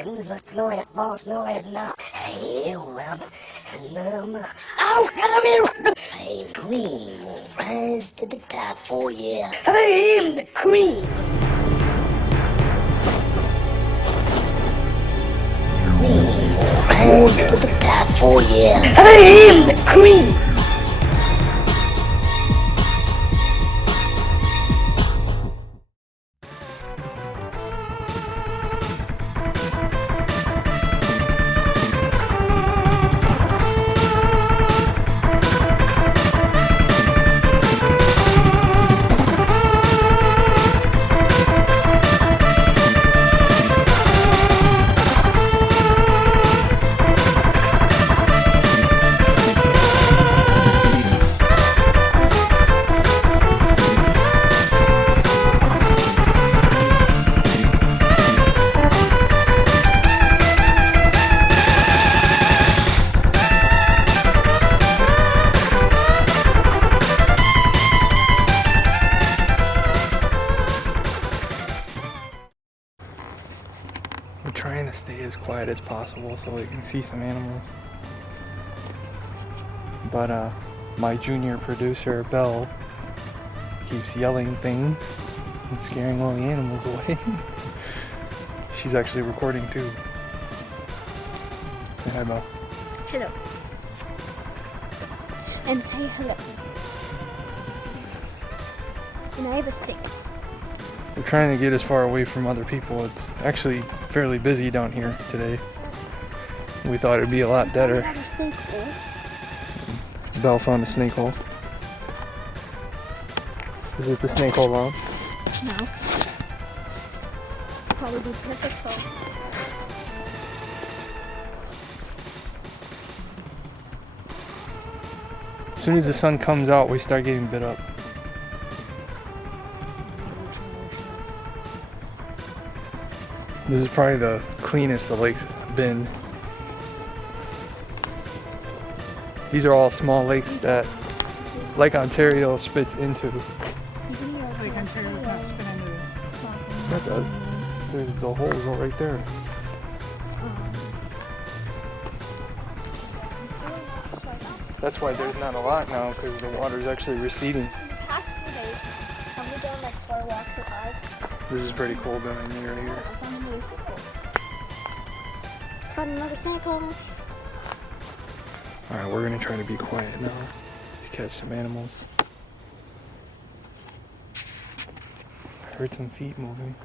I'm cream will rise to the top, oh yeah. I am the cream. Cream will rise to the top, oh yeah. I am the cream. We're trying to stay as quiet as possible so we can see some animals. But my junior producer, Belle, keeps yelling things and scaring all the animals away. She's actually recording too. Say hi, Belle. Hello. And say hello. And I have a stick. We're trying to get as far away from other people. It's actually fairly busy down here today. We thought it'd be a lot deader. Belle found a snake hole. Is it the snake hole, Mom? No. Probably be perfect hole. As soon as the sun comes out, we start getting bit up. This is probably the cleanest the lake's been. These are all small lakes that Lake Ontario spits into. Lake Ontario does not spit into this. That does. There's the holes all right there. That's why there's not a lot now, because the water's actually receding. Past few days, have we done like 4 walks or 5? This is pretty cool down here right here. I found another snake hole. Found another snake hole. Alright, we're gonna try to be quiet now to catch some animals. I heard some feet moving.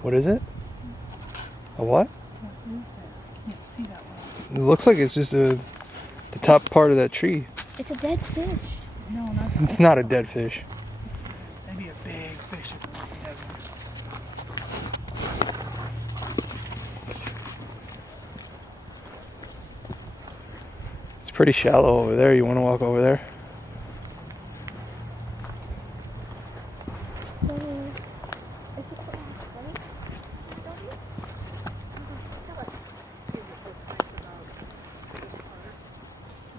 What is it? A what? Can't see that one. It looks like it's just the top part of that tree. It's a dead fish. No, not that. It's not a dead fish. That'd be a big fish if it was dead one. It's pretty shallow over there. You want to walk over there? So, is this what I'm saying?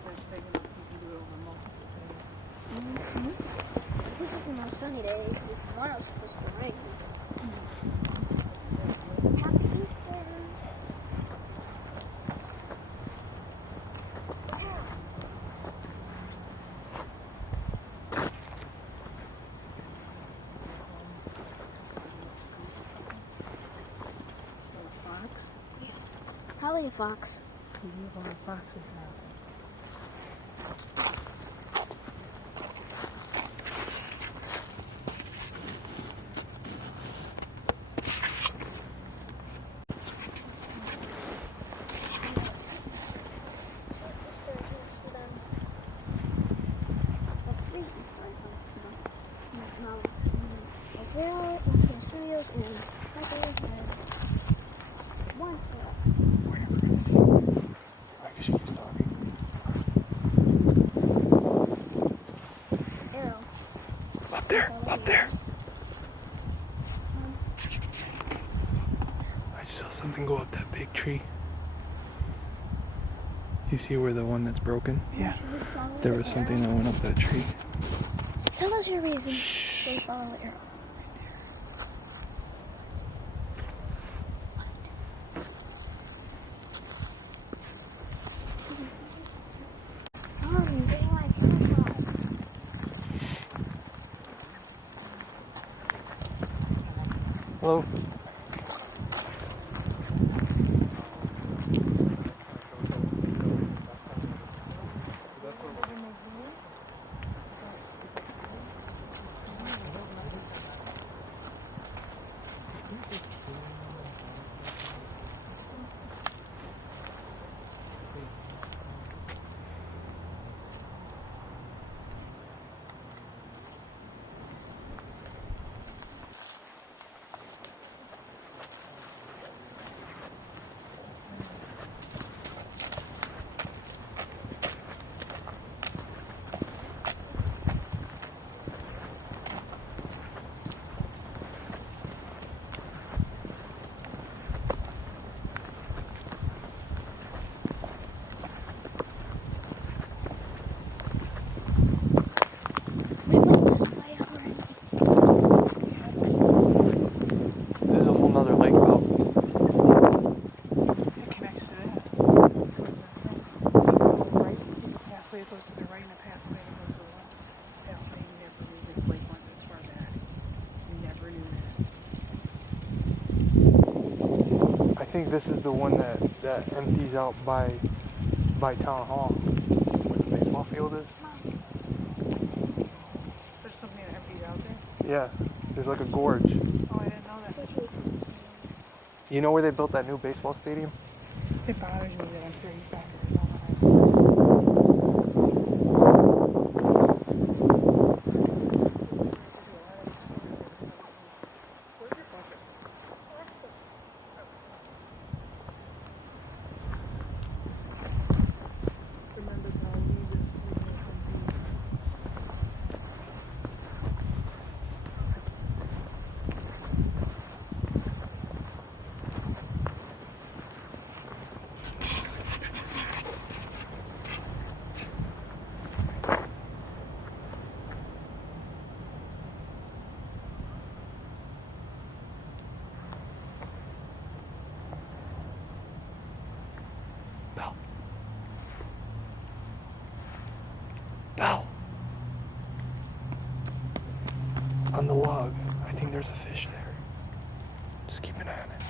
That's big enough you can do it over multiple days. This is the most sunny day. This tomorrow's supposed to rain. Happy Easter! Fox? Probably a fox. You live on foxes now. field and right there and one field. We're never gonna see it. Why? 'Cause she keeps talking. Arrow. Up there, up there. I just saw something go up that big tree. You see where the one that's broken? Yeah. There was something that went up that tree. Tell us your reason for following the arrow. Hello. This is a whole nother lake though. It connects to that. Right? The pathway goes to the right and the pathway that goes to the left. South Lake never knew this lake went this far back. Never knew that. I think this is the one that empties out by town hall, where the baseball field is. There's something that emptied out there. Yeah, there's like a gorge. Oh, I didn't know that. You know where they built that new baseball stadium? It bothers me that I'm 35 years old. Belle. Belle. On the log, I think there's a fish there. Just keep an eye on it.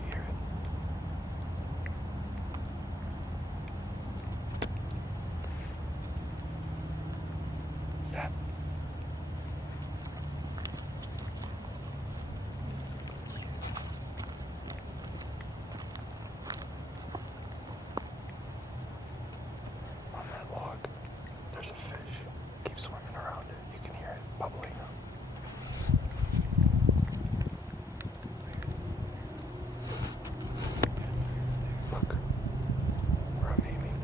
You hear it? What's that? On that log, there's a fish. Keep swimming around it. You can hear it bubbling up. Look, where I'm aiming.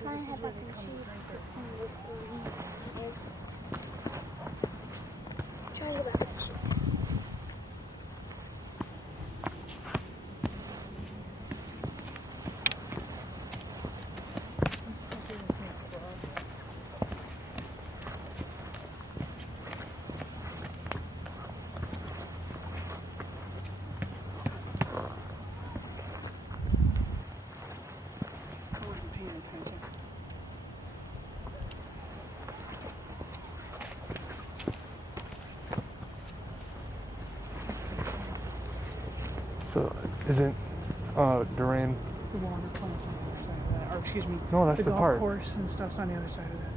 Try and have like a system with try and get back that shit. isn't Duran. The water plant's on the other side of that. Or excuse me, No, that's the golf park. course and stuff's on the other side of that.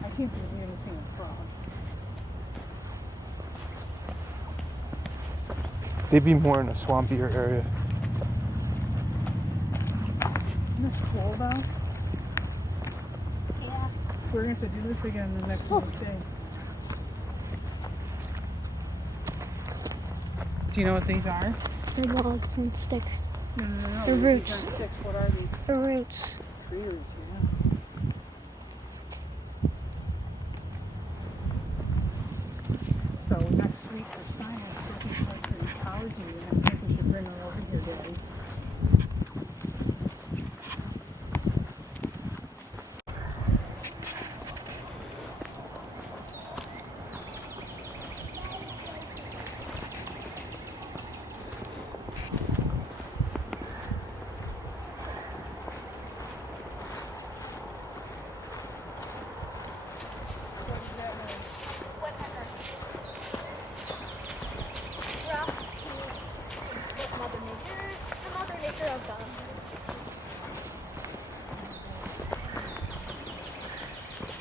I can't believe we haven't seen a frog. They'd be more in a swampier area. Isn't this cool though? Yeah. We're going to have to do this again the next day. Do you know what these are? They're logs and sticks. No. They're These roots. aren't sticks. What are these? The roots. Tree roots, yeah. So next week for science, looking for ecology, and I think we should bring her over here, Daddy.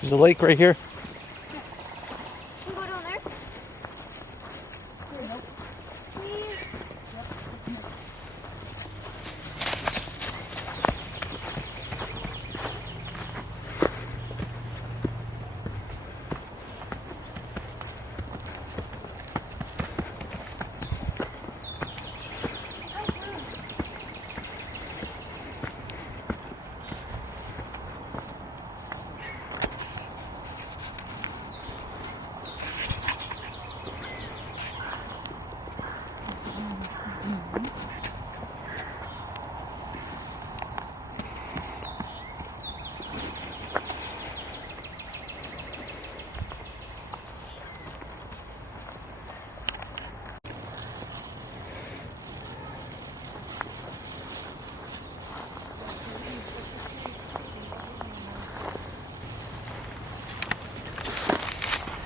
The lake right here. Can we go down there? Please.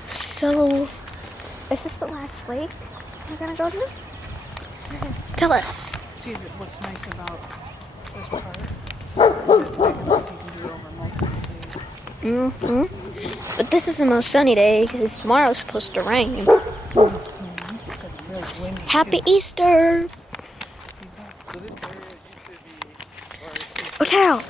So, is this the last lake we're gonna go to? Tell us. See what's nice about this part? It's big enough you can do it over multiple days. But this is the most sunny day because tomorrow's supposed to rain. It's gonna be really windy. Happy Easter! Otero!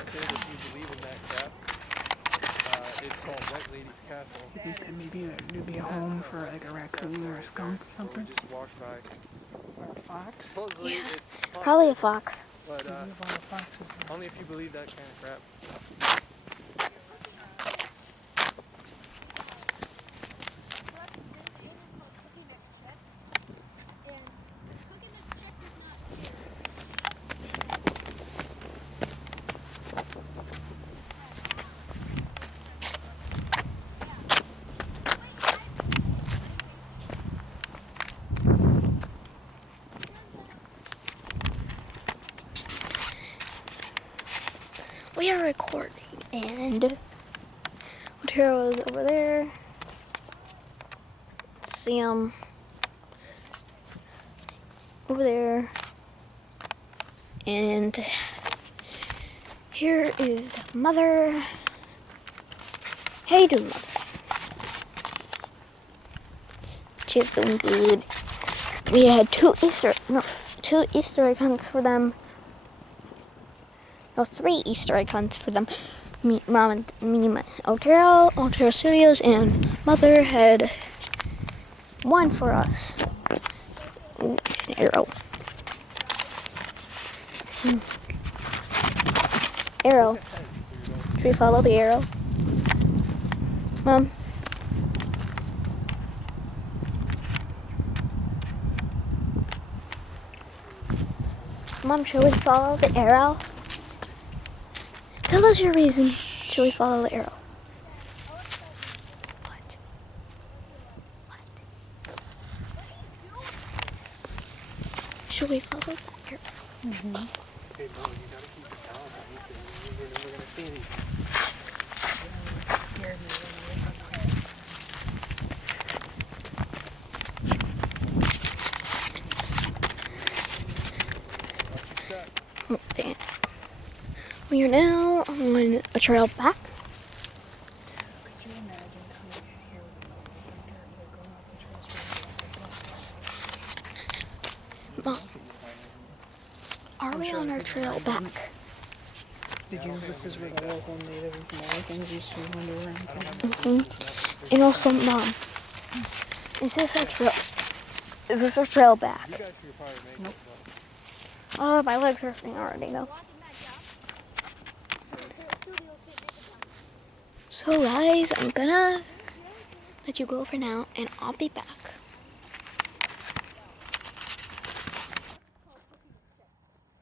You think that maybe there'd be a home for like a raccoon or a skunk or something? Or a fox? Yeah, probably a fox. But We have a lot of foxes here. only if you believe that kind of crap. We are recording, and Otero is over there. See him over there, and here is Mother. How you doing, Mother? She's doing good. We had two Easter egg hunts for them. No, 3 Easter egg hunts for them. Mom and me, Otero Studios, and Mother had 1 for us. Ooh, an arrow. Arrow. Should we follow the arrow? Mom? Mom, should we follow the arrow? Tell us your reason. Should we follow the arrow? What? Should we follow the arrow? Hey, Mo, you gotta keep it down. You're never gonna see anything. Scared me when Oh, dang it. We are now on a trail back. Could you imagine coming in here with a winter and they're going off the trails? Are we on our trail back? Did you know this is where the local Native Americans used to wander around town? And also, Mom, is this our trail? Is this our trail back? Nope. Oh, my legs are hurting already, though. So, guys, I'm gonna let you go for now, and I'll be back.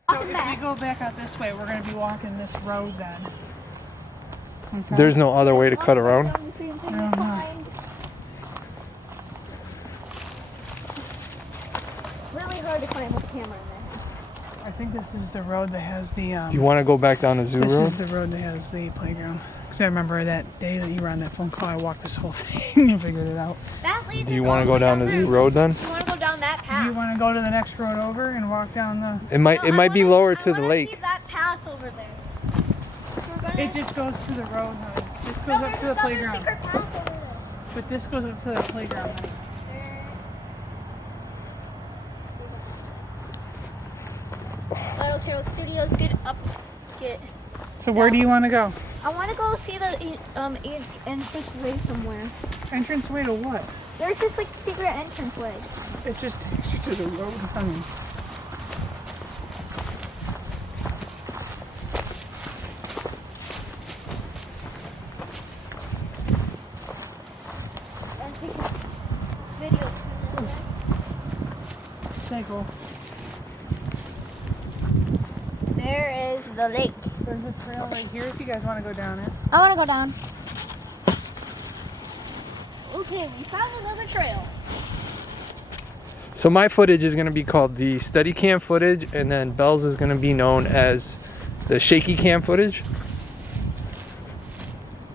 So if we go back out this way, we're going to be walking this road then. Okay. There's no other way to cut around. I don't know. Really hard to climb with the camera in there. I think this is the road that has the. Do you want to go back down the zoo This road? is the road that has the playground. Because I remember that day that you were on that phone call, I walked this whole thing and figured it out. Do you want to go down the zoo road then? You want to go down that Do path? you want to go to the next road over and walk down the... It might be lower to the lake. See that path over there. So we're gonna... It just goes to the road, honey. This goes up to the playground. Secret path over there. But this goes up to the playground, honey. Little Trail Studios, get. So where do you want to go? I want to go see the entrance way somewhere. Entranceway to what? There's this like secret entrance way. It just takes you to the road, honey. And take a video. Okay, cool. There is the lake. There's a trail right here if you guys want to go down it. I want to go down. Okay, we found another trail. So my footage is going to be called the steady cam footage, and then Belle's is going to be known as the shaky cam footage.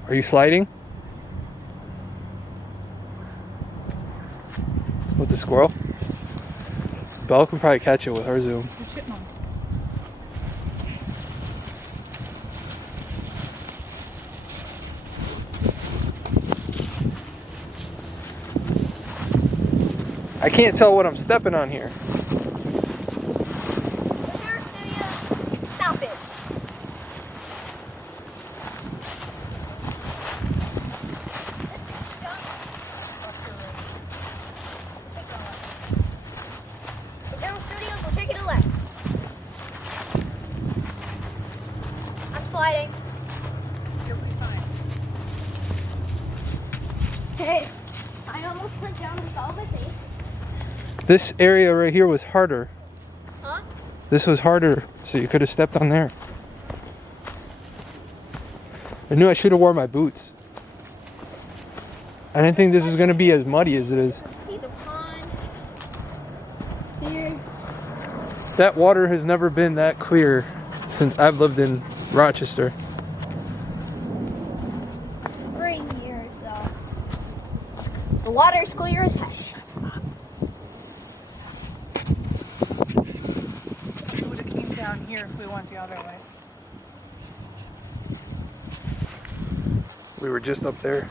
Are you sliding? With the squirrel? Belle can probably catch it with her zoom. The chipmunk. I can't tell what I'm stepping on here. Stop it. General Studios, we're taking a left. I'm sliding. You'll be fine. Hey, I almost went down with all my face. This area right here was harder. Huh? This was harder, so you could have stepped on there. I knew I should have worn my boots. I didn't think this was going to be as muddy as it is. See the pond. Here. That water has never been that clear since I've lived in Rochester. Spring here, so the water's clear as heck. We would have came down here if we went the other way. We were just up there.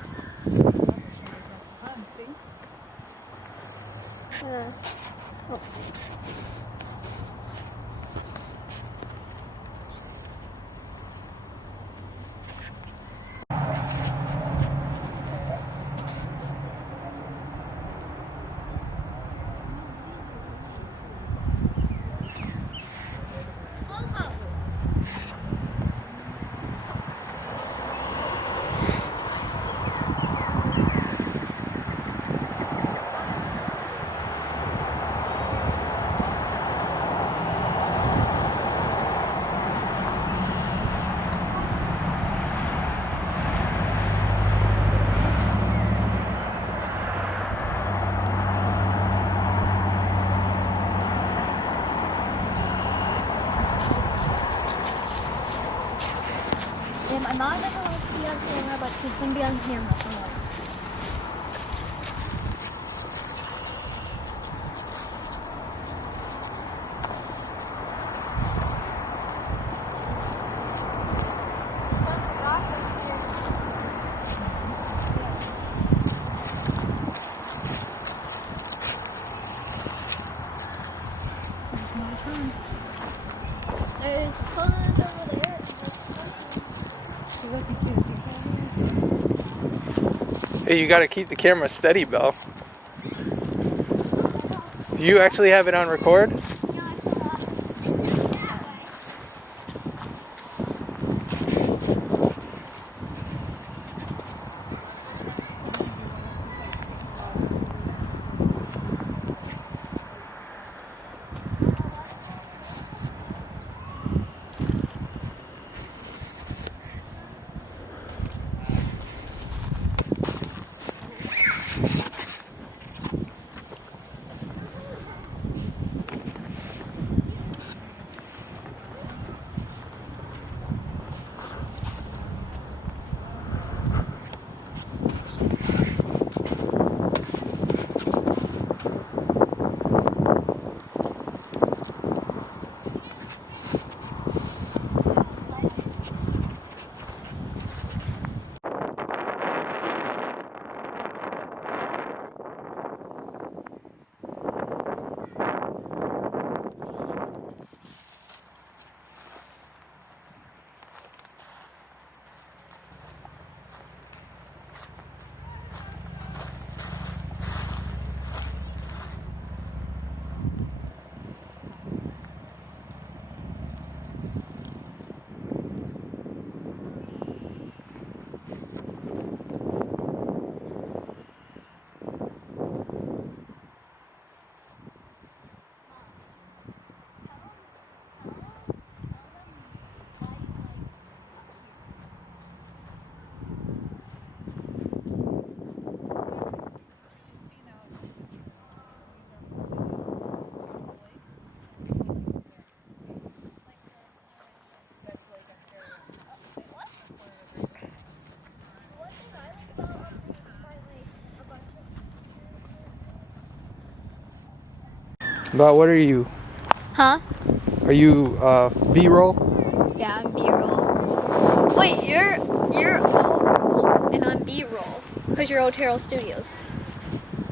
Slow mo. My mom doesn't like to be on camera, but she's gonna be on camera for once. pond. There's a pond over there. So look, you see the people. Hey, you gotta keep the camera steady, Belle. Do you actually have it on record? Belle, what are you? Huh? Are you B-roll? Yeah, I'm B-roll. Wait, you're O-roll and I'm B-roll because you're Otero Studios.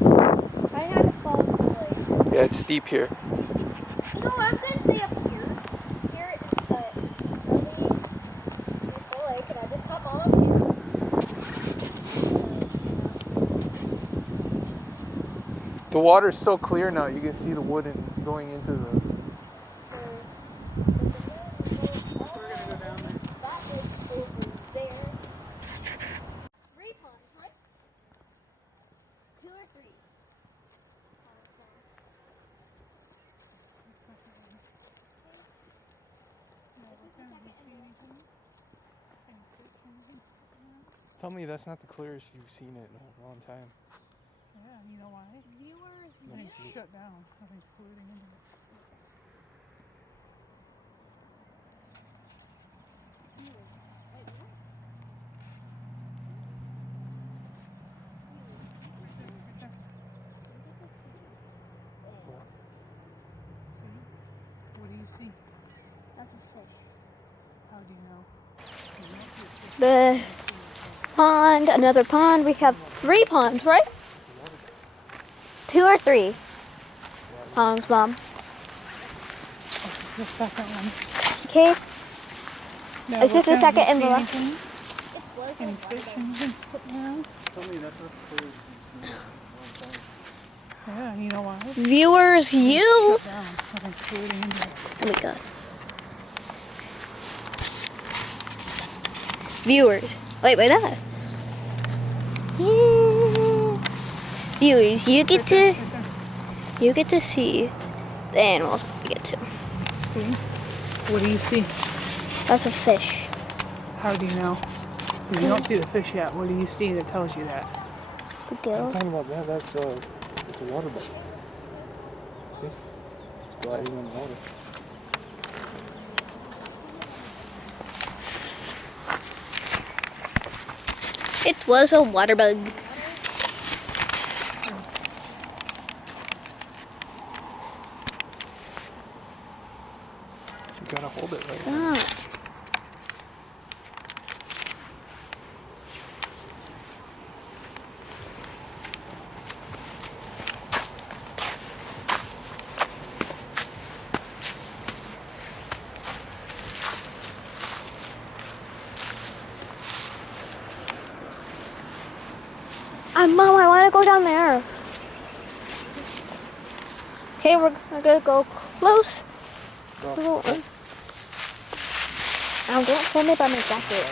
I had to fall in the lake. Yeah, it's steep here. No, I'm gonna stay up here. Here is the really beautiful lake, and I just come all up here. The water's so clear now, you can see the wood going into the... We're gonna go down there. That is over there. 3 ponds, right? 2 or 3? Tell me that's not the clearest you've seen it in a long time. Yeah, you know why? Viewers, I think it's shut down. Nothing's polluting into it. What do you see? that's a fish. How do you know? The pond, another pond. We have 3 ponds, right? 2 or 3 ponds, Mom. This is the second one. Okay. Now, It's just what a kind- second do you in the see left. anything? Any fish anything floating around? Tell me that's not the clearest you've seen it in a long time. Yeah, you know why? Viewers, you. Shut down. Nothing's polluting into it. Oh my God. Viewers, wait, that. Viewers, you get to see the animals we get to. See? What do you see? That's a fish. How do you know? If you don't see the fish yet, what do you see that tells you that? The I'm gill. talking about that, it's a water bug. See? It's gliding in the water. It was a water bug. You gotta hold it right. Ah. Mom, I want to go down there. Okay, we're gonna go close. Don't hold me by my jacket.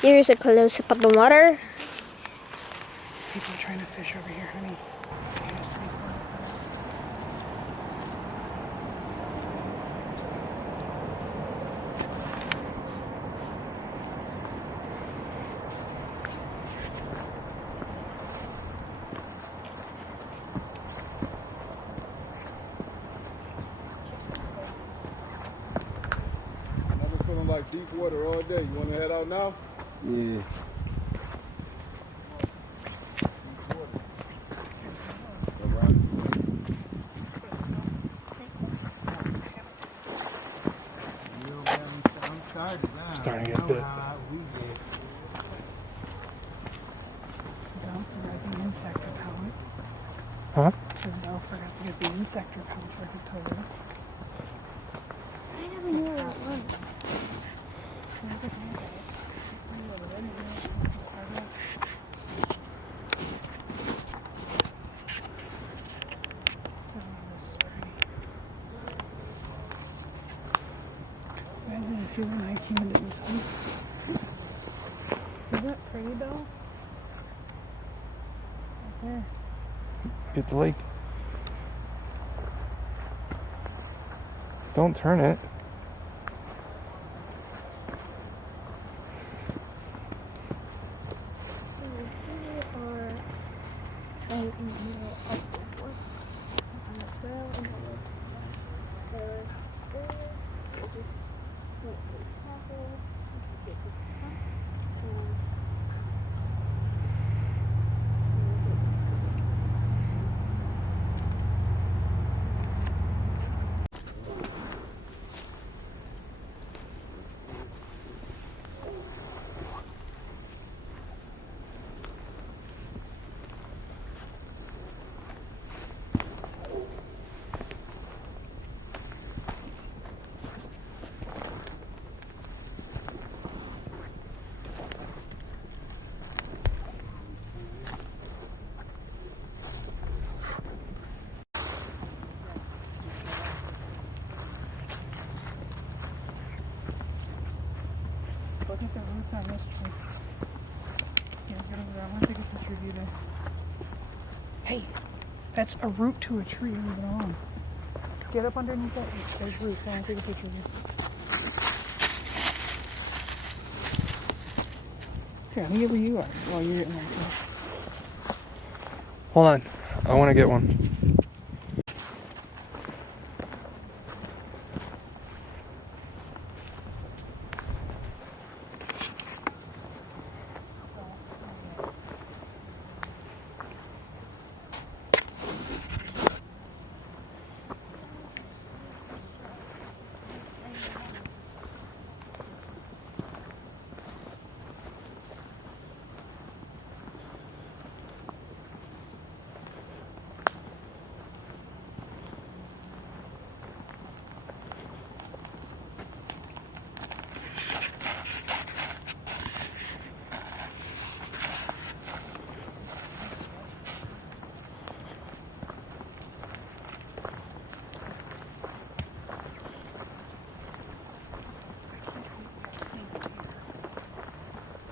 Here's a close up of the water. People are trying to fish over here, honey. It has to be fun. I've been feeling like deep water all day. You want to head out now? Yeah. I'm starting to get bit. Don't forget the insect repellent. Huh? Don't forget to get the insect repellent for the toilet. I never knew where it was. Imagine if you and I came into this one. Is that pretty though? Right there. Get the lake. Don't turn it. So we are right in the middle of the woods. On the trail in the woods. There's this castle. Get this and Look at the roots on this tree. Yeah, get over there. I want to take a picture of you there. Hey, that's a root to a tree. Leave it alone. Get up underneath those roots. I want to take a picture of you. Here, let me get where you are while you're getting there. Hold on. I want to get one.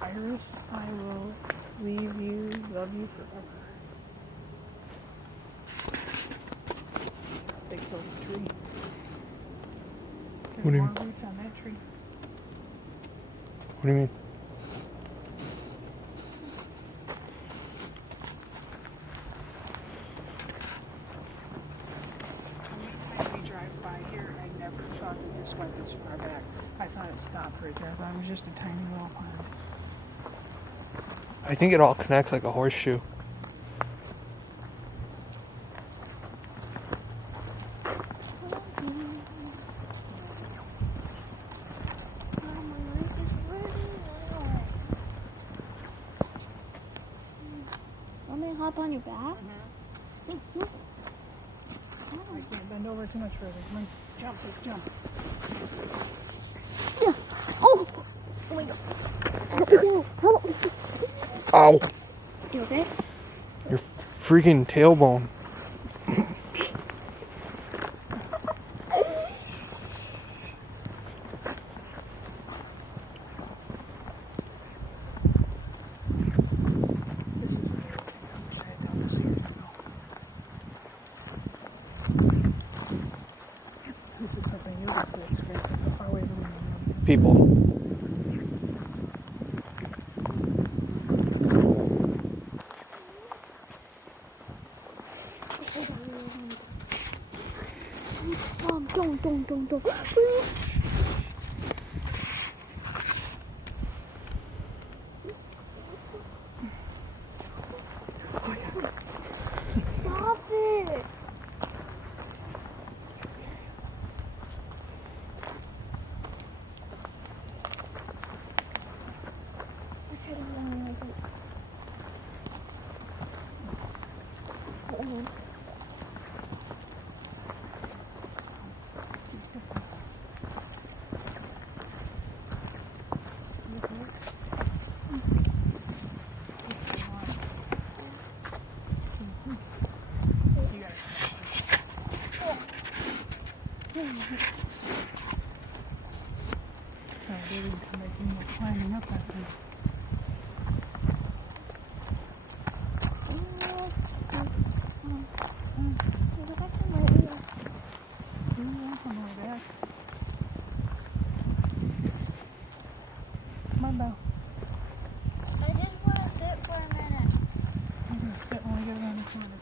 Iris, I will leave you, love you forever. They killed the tree. What do you There's mean? more roots on that tree. What do you mean? Anytime we drive by here, I never thought that this went this far back. I thought it stopped right there. I thought it was just a tiny little pond. I think it all connects like a horseshoe. Want me to hop on your back? I can't bend over too much further. Come on, jump, let's jump. Yeah. Oh! Oh my god. Ow. You okay? Your freaking tailbone. This is something you have to experience how far away from you. People. Don't. Stop it. So really to make me more climbing up that thing. Come on, Belle. I just want to sit for a minute. I'm gonna sit when we get around the corner.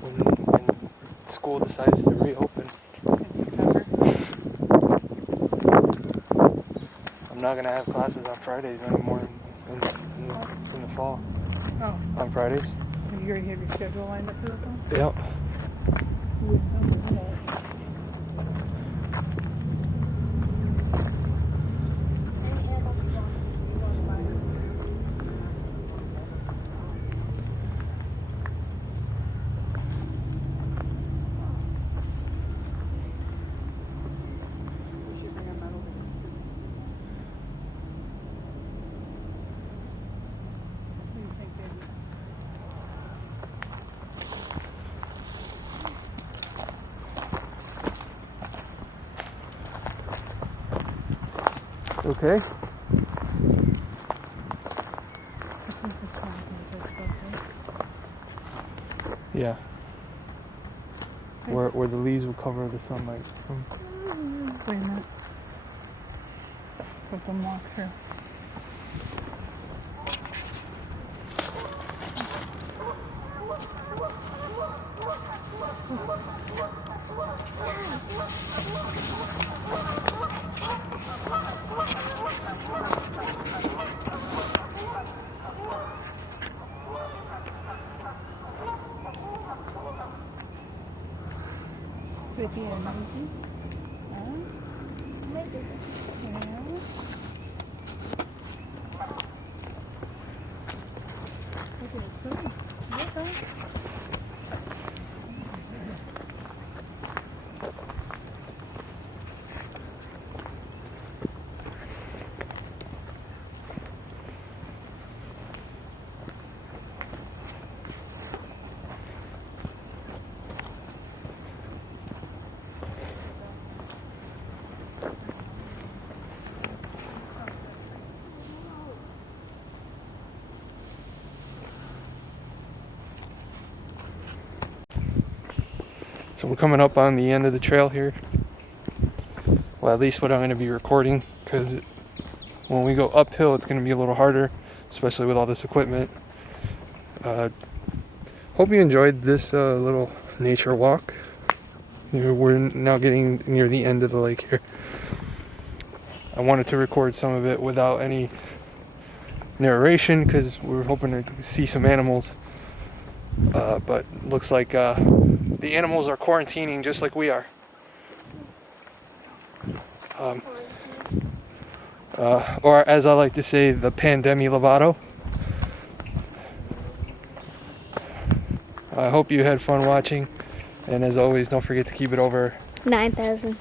When school decides to reopen, I'm not gonna have classes on Fridays anymore in the fall. Oh, On Fridays. you already have your schedule lined up for the phone? Yep. You wouldn't tell me that. Okay. Yeah. Where the leaves will cover the sunlight from. Wait a minute. Let them walk through. With the energy. Huh? Maybe. Yeah. Look at it swimming. Okay. So we're coming up on the end of the trail here. Well, at least what I'm going to be recording, because when we go uphill it's going to be a little harder, especially with all this equipment. Hope you enjoyed this little nature walk. We're now getting near the end of the lake here. I wanted to record some of it without any narration because we were hoping to see some animals, but looks like the animals are quarantining just like we are. Or as I like to say, the pandemic Lovato. I hope you had fun watching, and as always, don't forget to keep it over 9,000.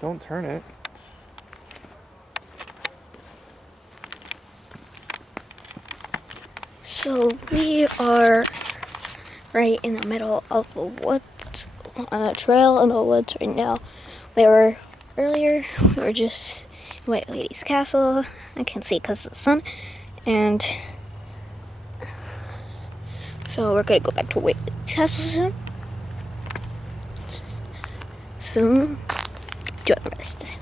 Don't turn it. So we are right in the middle of a woods, on a trail in the woods right now. Earlier, we were just in White Lady's castle. I can't see because of the sun. And so we're gonna go back to White Lady's castle soon. Enjoy the rest.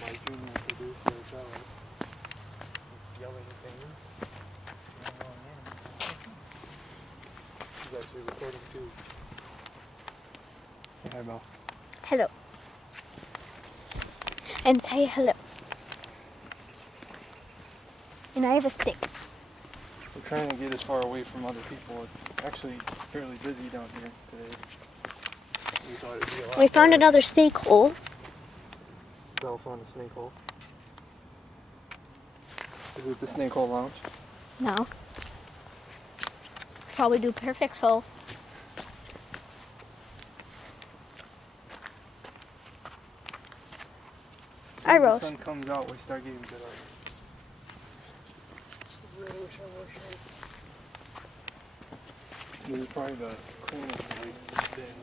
My junior producer, Bella, keeps yelling things. She's actually recording too. Say hi, Belle. Hello. And say hello. And I have a stick. We're trying to get as far away from other people. It's actually fairly busy down here today. We thought it'd be a lot We found better. another snake hole. Belle found a snake hole. Is it the snake hole lounge? No. Probably do perfect hole. As I soon as roast. the sun comes out, we start getting good art. Really wish I wore shirts. This is probably the cleanest lake bin.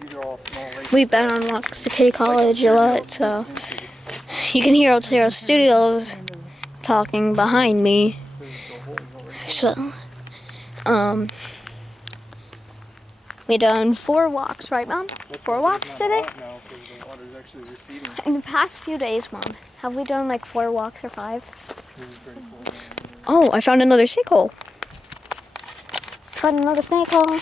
These are all small lakes. We've been on walks to K College a lot, so you can hear Otero Studios talking behind me. So, we done 4 walks, right, Mom? 4 walks today? Now, because the water's actually receding. In the past few days, Mom, have we done like 4 walks or 5? This is pretty cool. Oh, I found another snake hole. Found another snake hole.